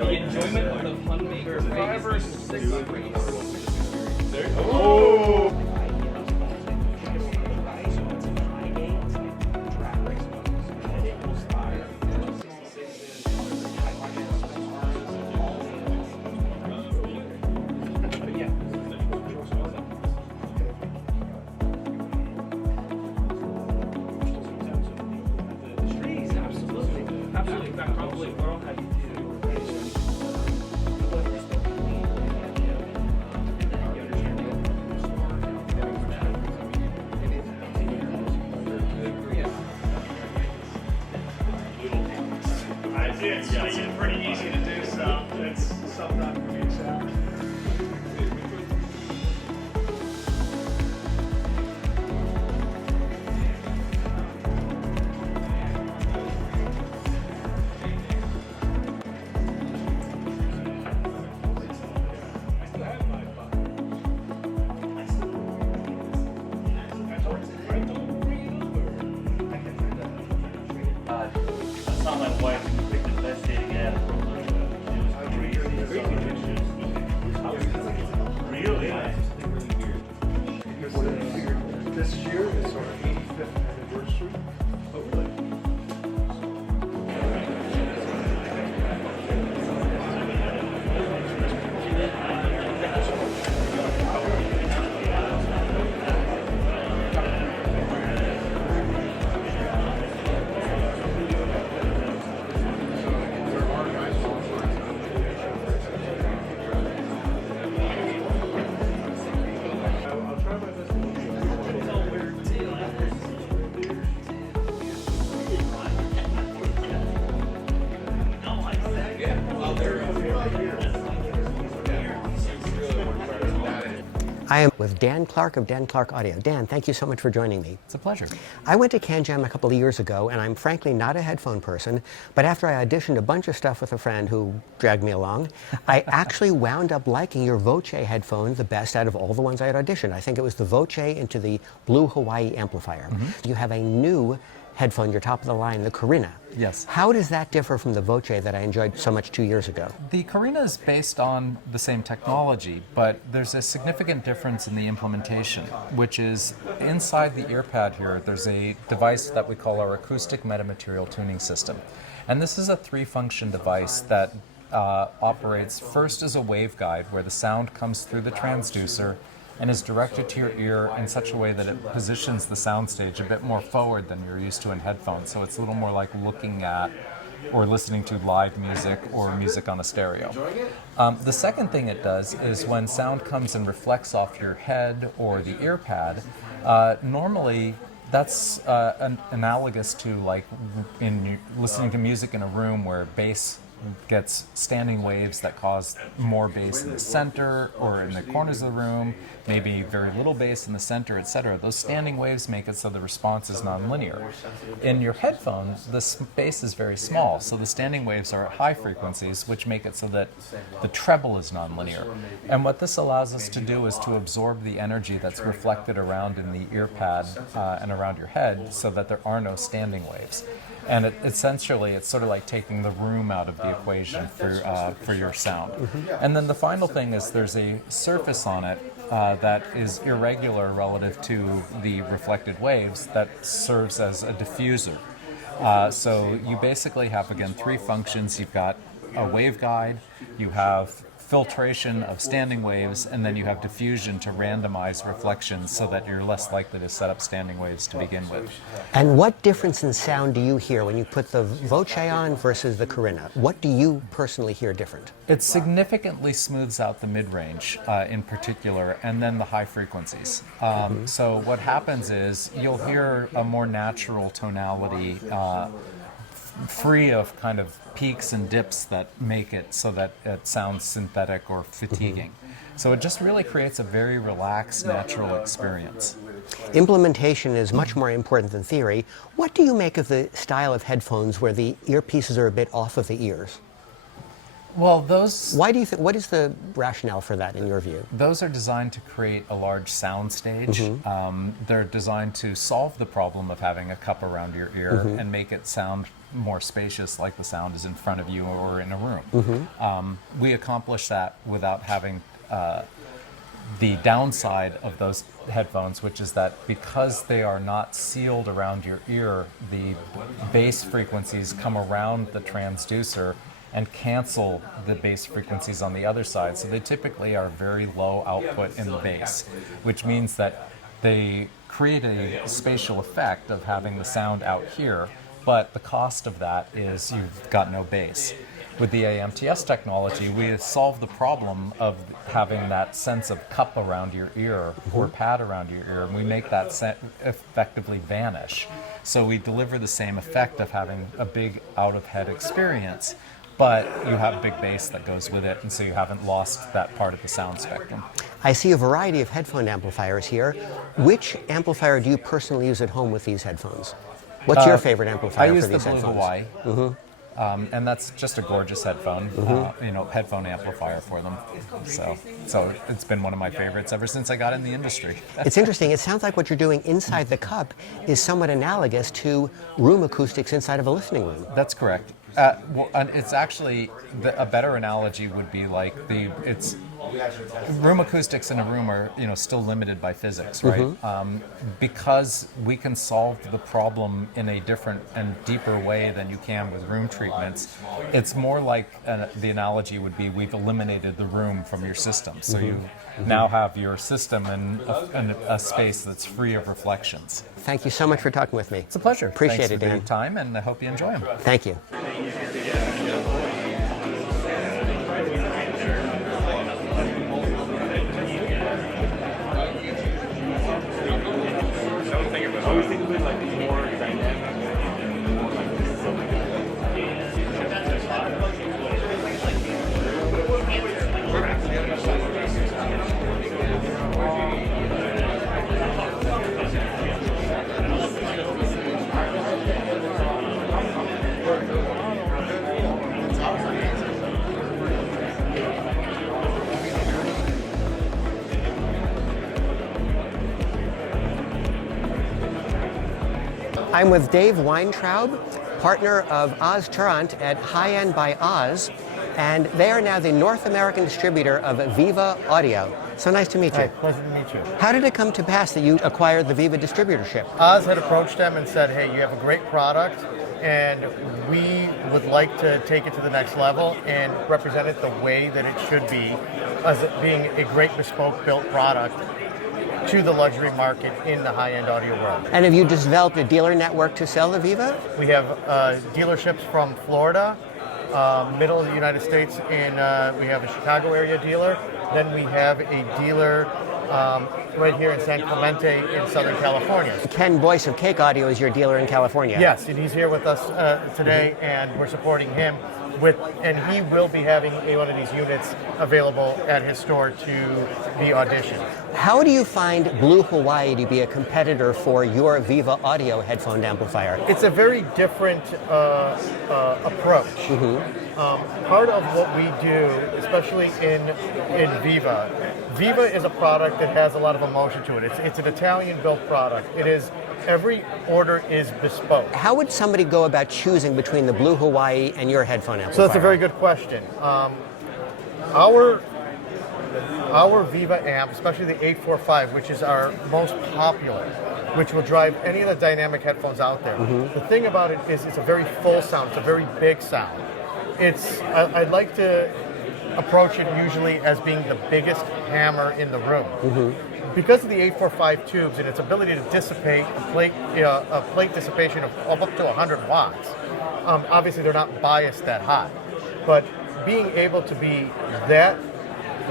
The enjoyment of the fun maker. 5 or 6 degrees. Oh! Absolutely. In fact, probably Beron had It's pretty easy to do, so it's sometimes for me to That's not my wife. We picked the best day to get out of Really? This year is our 85th anniversary. Oh, really? I am with Dan Clark of Dan Clark Audio. Dan, thank you so much for joining me. It's a pleasure. I went to CanJam a couple of years ago, and I'm frankly not a headphone person, but after I auditioned a bunch of stuff with a friend who dragged me along, I actually wound up liking your Voce headphone the best out of all the ones I had auditioned. I think it was the Voce into the Blue Hawaii amplifier. You have a new headphone, your top of the line, the Carina. Yes. How does that differ from the Voce that I enjoyed so much 2 years ago? The Carina is based on the same technology, but there's a significant difference in the implementation, which is inside the ear pad here, there's a device that we call our acoustic metamaterial tuning system. And this is a 3-function device that operates first as a waveguide, where the sound comes through the transducer and is directed to your ear in such a way that it positions the soundstage a bit more forward than you're used to in headphones. So it's a little more like looking at or listening to live music or music on a stereo. The second thing it does is when sound comes and reflects off your head or the ear pad, normally that's analogous to like in listening to music in a room where bass gets standing waves that cause more bass in the center or in the corners of the room, maybe very little bass in the center, etc. Those standing waves make it so the response is nonlinear. In your headphones, the space is very small, so the standing waves are at high frequencies, which make it so that the treble is nonlinear. And what this allows us to do is to absorb the energy that's reflected around in the ear pad and around your head so that there are no standing waves. And essentially, it's sort of like taking the room out of the equation for your sound. And then the final thing is there's a surface on it that is irregular relative to the reflected waves that serves as a diffuser. So you basically have, again, 3 functions. You've got a waveguide, you have filtration of standing waves, and then you have diffusion to randomize reflections so that you're less likely to set up standing waves to begin with. And what difference in sound do you hear when you put the Voce on versus the Carina? What do you personally hear different? It significantly smooths out the mid-range in particular, and then the high frequencies. So what happens is you'll hear a more natural tonality free of kind of peaks and dips that make it so that it sounds synthetic or fatiguing. So it just really creates a very relaxed, natural experience. Implementation is much more important than theory. What do you make of the style of headphones where the earpieces are a bit off of the ears? Well, those Why do you think? What is the rationale for that in your view? those are designed to create a large sound stage. They're designed to solve the problem of having a cup around your ear and make it sound more spacious, like the sound is in front of you or in a room. We accomplish that without having the downside of those headphones, which is that because they are not sealed around your ear, the bass frequencies come around the transducer and cancel the bass frequencies on the other side. So they typically are very low output in the bass, which means that they create a spatial effect of having the sound out here, but the cost of that is you've got no bass. With the AMTS technology, we solve the problem of having that sense of cup around your ear or pad around your ear, and we make that effectively vanish. So we deliver the same effect of having a big out-of-head experience, but you have big bass that goes with it, and so you haven't lost that part of the sound spectrum. I see a variety of headphone amplifiers here. Which amplifier do you personally use at home with these headphones? What's your favorite amplifier I use for these the Blue headphones? Hawaii, and that's just a gorgeous headphone, headphone amplifier for them. So it's been one of my favorites ever since I got in the industry. It's interesting. It sounds like what you're doing inside the cup is somewhat analogous to room acoustics inside of a listening room. That's correct. And it's actually a better analogy would be like it's room acoustics in a room are still limited by physics, right? Because we can solve the problem in a different and deeper way than you can with room treatments. It's more like the analogy would be we've eliminated the room from your system, so you now have your system in a space that's free of reflections. Thank you so much for talking with me. It's a pleasure. Appreciate Thanks it, for your Dan. time, and I hope you enjoy them. Thank you. I always think of it like more dynamic. I'm with Dave Weintraub, partner of Oz Turant at High End by Oz, and they are now the North American distributor of Viva Audio. So nice to meet you. Hi, pleasure to meet you. How did it come to pass that you acquired the Viva distributorship? Oz had approached them and said, hey, you have a great product, and we would like to take it to the next level and represent it the way that it should be, as it being a great bespoke built product to the luxury market in the high-end audio world. And have you developed a dealer network to sell the Viva? We have dealerships from Florida, middle of the United States, and we have a Chicago area dealer. Then we have a dealer right here in San Clemente in Southern California. Ken Boyce of Cake Audio is your dealer in California. Yes, and he's here with us today, and we're supporting him and he will be having one of these units available at his store to be auditioned. How do you find Blue Hawaii to be a competitor for your Viva Audio headphone amplifier? It's a very different approach. Part of what we do, especially in Viva is a product that has a lot of emotion to it. It's an Italian-built product. Every order is bespoke. How would somebody go about choosing between the Blue Hawaii and your headphone amplifier? So that's a very good question. Our Viva amp, especially the 845, which is our most popular, which will drive any of the dynamic headphones out there. The thing about it is it's a very full sound. It's a very big sound. I'd like to approach it usually as being the biggest hammer in the room. Because of the 845 tubes and its ability to dissipate a plate dissipation of up to 100 watts, obviously they're not biased that high. But being able to be that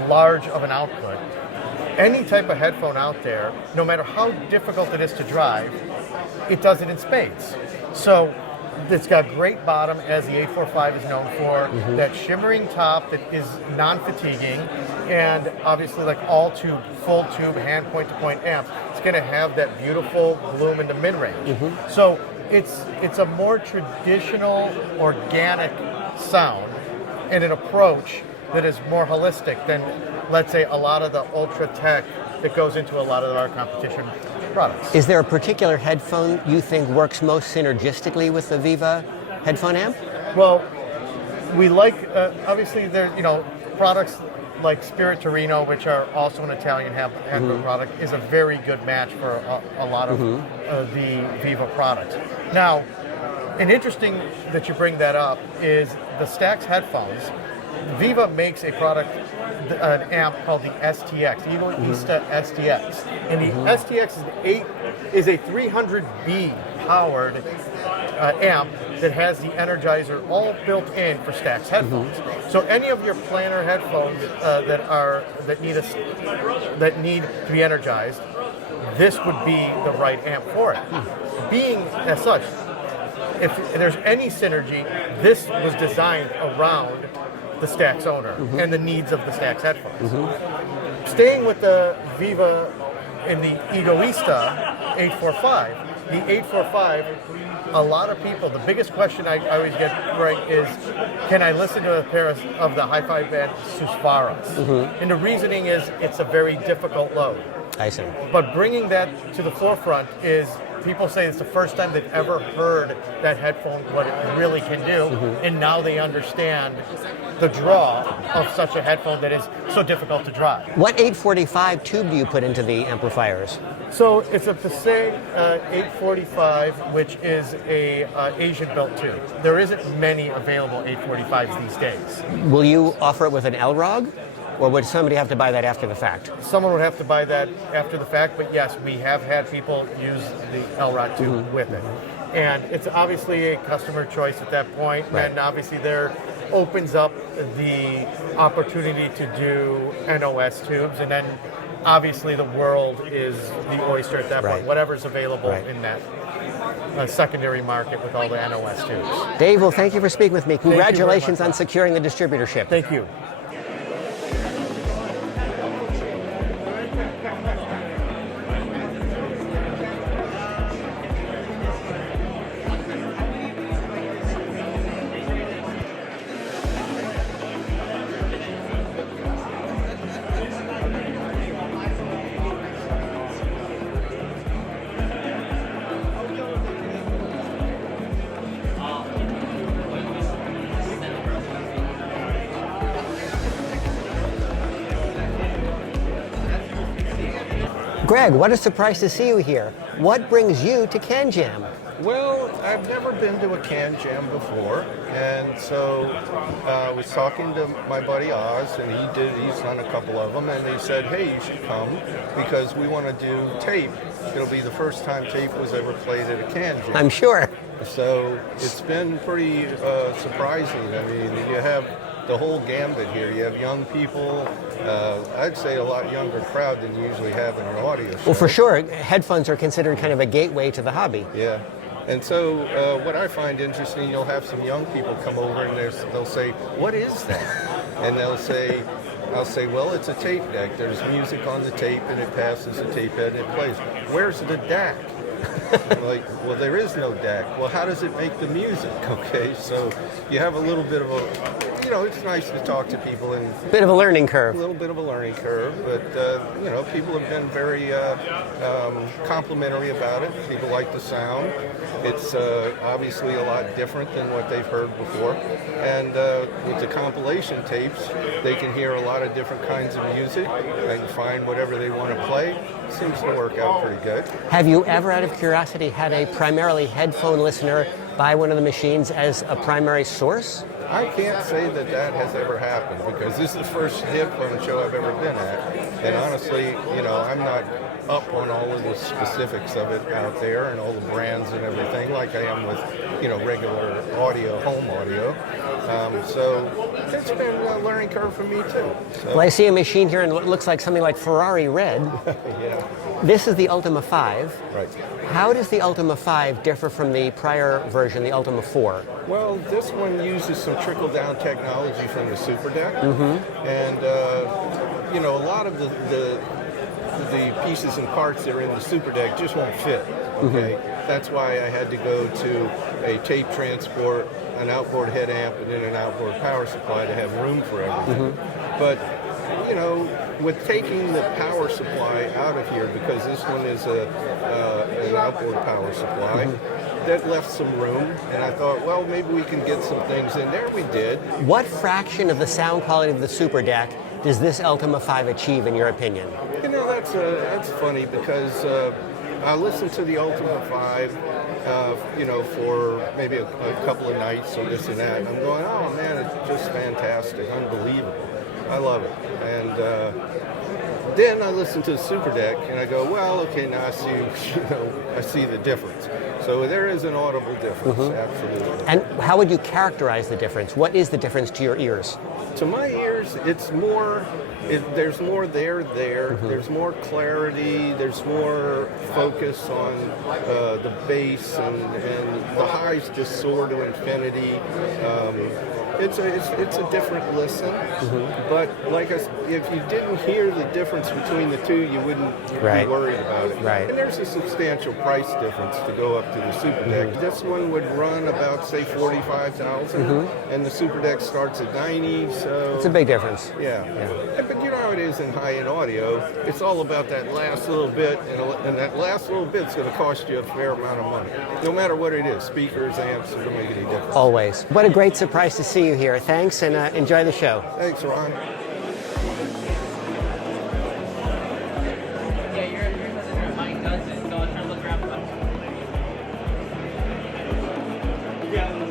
large of an output, any type of headphone out there, no matter how difficult it is to drive, it does it in spades. So It's got great bottom, as the 845 is known for. That shimmering top that is non-fatiguing, and obviously, like all tube, full tube, hand point-to-point amps, it's going to have that beautiful bloom in the mid-range. So it's a more traditional, organic sound and an approach that is more holistic than, let's say, a lot of the ultra tech that goes into a lot of our competition products. Is there a particular headphone you think works most synergistically with the Viva headphone amp? Well, we like, obviously, there, products like Spirit Torino, which are also an Italian headphone product, is a very good match for a lot of the Viva products. Now, and interesting that you bring that up is the Stax headphones. Viva makes a product, an amp called the STX, the Egoista STX, and the STX is a 300B powered amp that has the Energizer all built in for Stax headphones. So any of your planar headphones that need to be energized, this would be the right amp for it. Being as such, if there's any synergy, this was designed around the Stax owner and the needs of the Stax headphones. Staying with the Viva in the Egoista 845, the 845, a lot of people, the biggest question I always get is, can I listen to a pair of the hi-fi band Susvaras? And the reasoning is it's a very difficult load. I see. But bringing that to the forefront is, people say it's the first time they've ever heard that headphone, what it really can do, and now they understand the draw of such a headphone that is so difficult to drive. What 845 tube do you put into the amplifiers? So it's a Passé 845, which is a Asian-built tube. There isn't many available 845s these days. Will you offer it with an L-Rog? Or would somebody have to buy that after the fact? Someone would have to buy that after the fact, but yes, we have had people use the L-Rod tube with it. And it's obviously a customer choice at that point, and obviously there opens up the opportunity to do NOS tubes, and then obviously the world is the oyster at that point, whatever's available in that secondary market with all the NOS tubes. Dave, well, thank you for speaking with me. Congratulations on securing the distributorship. Thank you. Greg, what a surprise to see you here. What brings you to CanJam? Well, I've never been to a CanJam before, and so I was talking to my buddy Oz, and he's done a couple of them, and they said, hey, you should come because we want to do tape. It'll be the first time tape was ever played at a CanJam. I'm sure. So it's been pretty surprising. I mean, you have the whole gambit here. You have young people, I'd say a lot younger crowd than you usually have in an audio show. Well, for sure, headphones are considered kind of a gateway to the hobby. Yeah. And so what I find interesting, you'll have some young people come over and they'll say, what is that? And I'll say, well, it's a tape deck. There's music on the tape and it passes the tape head and it plays. Where's the DAC? Like, well, there is no DAC. Well, how does it make the music? Okay, so you have a little bit of a, it's nice to talk to people and bit of a learning curve. A little bit of a learning curve, but people have been very complimentary about it. People like the sound. It's obviously a lot different than what they've heard before, and with the compilation tapes, they can hear a lot of different kinds of music. They can find whatever they want to play. Seems to work out pretty good. Have you ever, out of curiosity, had a primarily headphone listener buy one of the machines as a primary source? I can't say that has ever happened because this is the first headphone show I've ever been at. And honestly, you know, I'm not up on all of the specifics of it out there and all the brands and everything like I am with, you know, regular audio, home audio. So it's been a learning curve for me too. So, Well, I see a machine here and it looks like something like Ferrari red. yeah, This is the Ultima 5. right. How does the Ultima 5 differ from the prior version, the Ultima 4? Well, this one uses some trickle-down technology from the Super Deck, and you know, a lot of the pieces and parts that are in the Super Deck just won't fit. Okay, that's why I had to go to a tape transport, an outboard head amp, and then an outboard power supply to have room for everything. But you know, with taking the power supply out of here, because this one is an outboard power supply, that left some room, and I thought, well, maybe we can get some things in there. We did. What fraction of the sound quality of the Super Deck does this Ultima 5 achieve, in your opinion? You know, that's funny because I listened to the Ultima 5, you know, for maybe a couple of nights or this and that, and I'm going, oh man, it's just fantastic, unbelievable. I love it. And then I listen to the Super Deck and I go, well, okay, now I see, you know, I see the difference. So there is an audible difference, absolutely. And how would you characterize the difference? What is the difference to your ears? To my ears, it's more, there's more there. There's more clarity, there's more focus on the bass, and the highs just soar to infinity. It's a different listen, but like if you didn't hear the difference between the two, you wouldn't be worried about it. Right. And there's a substantial price difference to go up to the Super Deck. This one would run about, say, $45,000, and the Super Deck starts at $90,000. So It's a big difference. yeah. But you know how it is in high-end audio. It's all about that last little bit, and that last little bit's going to cost you a fair amount of money. No matter what it is, speakers, amps, it don't make any difference. Always. What a great surprise to see you here. Thanks, and enjoy the show. Thanks, Ron. Yeah, yours doesn't. Mine doesn't. So I was trying to look around. Yeah.